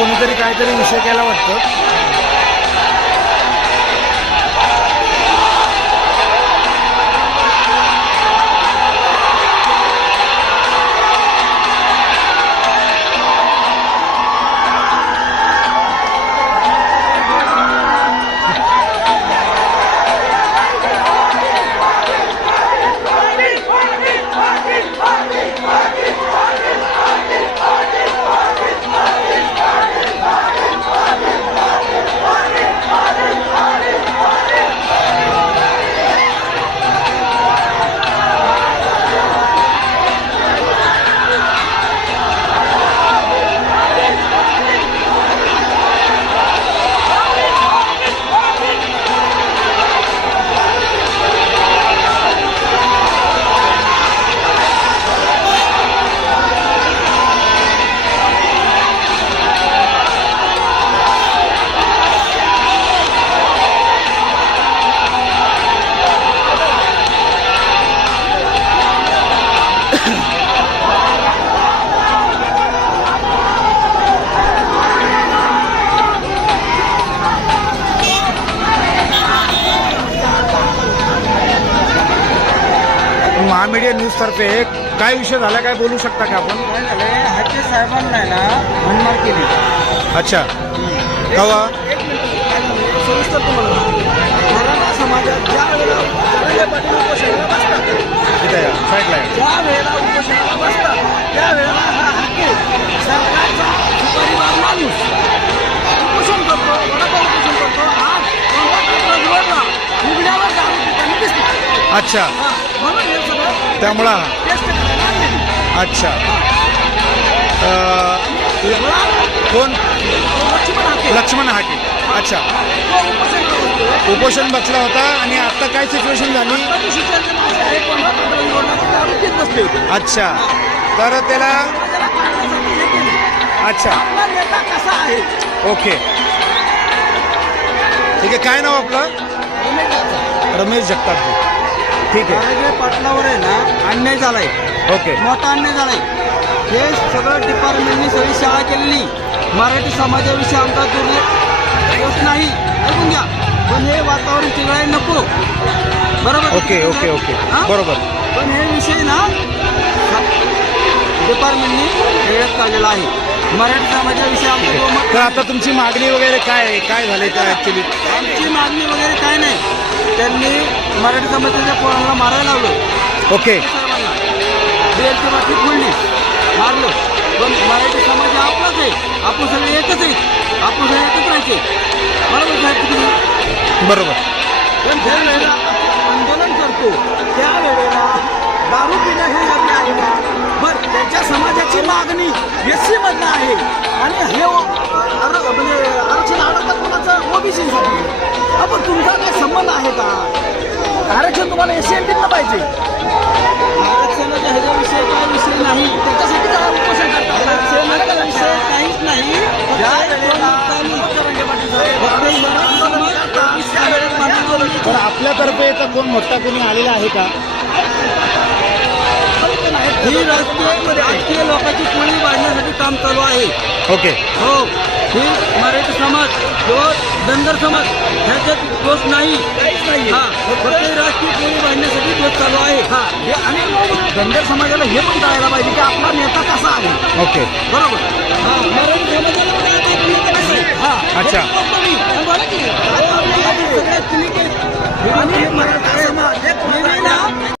कोणीतरी काहीतरी विषय केला वाटतं. महामीडिया न्यूजतर्फे काय विषय झाला काय बोलू शकता का आपण? काय झालंय हाके साहेबांना आहे ना हाणमार केली. अच्छा. कवा? एक मिनिट काय झालं सविस्तर तुम्हाला सांगतो. मराठा समाजात ज्या वेळेला पाटील उपोषणाला बसतात इथे या, साईडला या. ज्या वेळेला उपोषणाला बसतात हा हाके सरकारचा परिवार माणूस उपोषण करतो वडापाव उपोषण करतो. आज कोणता जोडला निघण्यावर दारू पिताना दिसतो अच्छा. हा, त्यामुळं अच्छा. कोण? लक्ष्मण हाटे अच्छा. उपोषण बसला होता आणि आता काय सिच्युएशन झाली? अच्छा. तर त्याला अच्छा. ओके. ठीक आहे काय नाव आपलं? रमेश जगताप. ठीक आहे. पाटलावर आहे ना अन्याय झालाय. ओके. मोठा अन्याय झालाय. हे सगळं डिपार्टमेंटनी सगळी शाळा केलेली. मराठी समाजाविषयी आमचा दुर्लक्ष नाही. ऐकून घ्या. पण हे वातावरण चिघळाय नको. बरोबर? Okay okay okay. हा? बरोबर. पण हे विषय ना डिपार्टमेंटनी वेळेत काढलेला आहे. मराठी समाजाविषयी आमचं तर आता तुमची मागणी वगैरे काय आहे? काय झालंय काय ऍक्च्युली आमची मागणी वगैरे काय नाही. त्यांनी मराठी समाजाच्या पोरांना मारायला लावलं. ओके. बेलची बाकी फोडली मारलं. पण मराठी समाज हा आपलाच आहे. आपण सगळे एकच आहेत. आपण सगळे एकच राहायचे. बरोबर साहेब तुम्ही? बरोबर. पण ज्या वेळेला आपण आंदोलन करतो त्या वेळेला दारू पिणं हे योग्य आहे का त्यांच्या समाजाची मागणी एस सी मधनं आहे. आणि हे म्हणजे आरक्षण अडकत कोणाचं? ओबीसीसाठी. आपण तुमचा काय संबंध आहे का? आरक्षण तुम्हाला एस सी एन टीतनं पाहिजे. आरक्षणाच्या ह्याच्याविषयी काय विषय नाही त्याच्यासाठी काय उपोषण करतात. आरक्षणाचा विषय काहीच नाही. तर आपल्यातर्फे इथं कोण मोठा कोणी आलेला आहे का? ही राजकीय राजकीय लोकांची पोळी वाढण्यासाठी काम चालू आहे. ओके. हो. ही मराठी समाज किंवा धनगर समाज ह्याच्यात दोष नाही. हा. फक्त ही राजकीय पोळी वाढण्यासाठी दोष चालू आहे. हा. हे आणि धनगर समाजाला हे पण कळायला पाहिजे की आपला नेता कसा आहे. ओके. बरोबर? हा. मराठी समाजाला. हा. अच्छा. हे मी. आता आपल्याला सगळ्यात केलं. आणि मराठा समाज